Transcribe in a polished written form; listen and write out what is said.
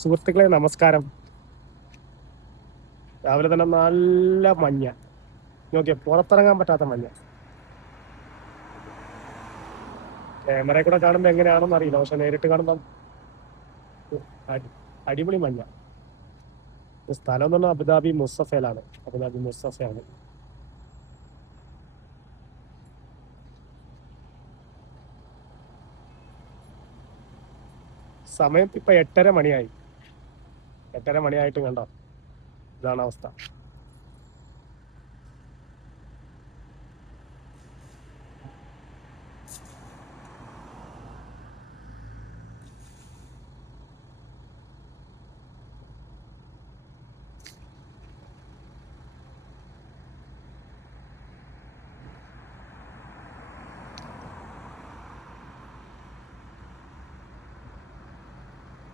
സുഹൃത്തുക്കളെ നമസ്കാരം. രാവിലെ തന്നെ നല്ല മഞ്ഞ നോക്കിയ പുറത്തിറങ്ങാൻ പറ്റാത്ത മഞ്ഞ. ക്യാമറയിൽ കൂടെ കാണുമ്പോൾ എങ്ങനെയാണെന്ന് അറിയില്ല, പക്ഷെ നേരിട്ട് കാണുമ്പോൾ അടിപൊളി മഞ്ഞ. സ്ഥലം എന്ന് പറഞ്ഞാൽ അബുദാബി മുസഫയിലാണ്. അബുദാബി മുസഫയാണ്. സമയം ഇപ്പൊ 8:30 മണിയായി. 8:30 മണിയായിട്ട് കണ്ടോ, ഇതാണ് അവസ്ഥ.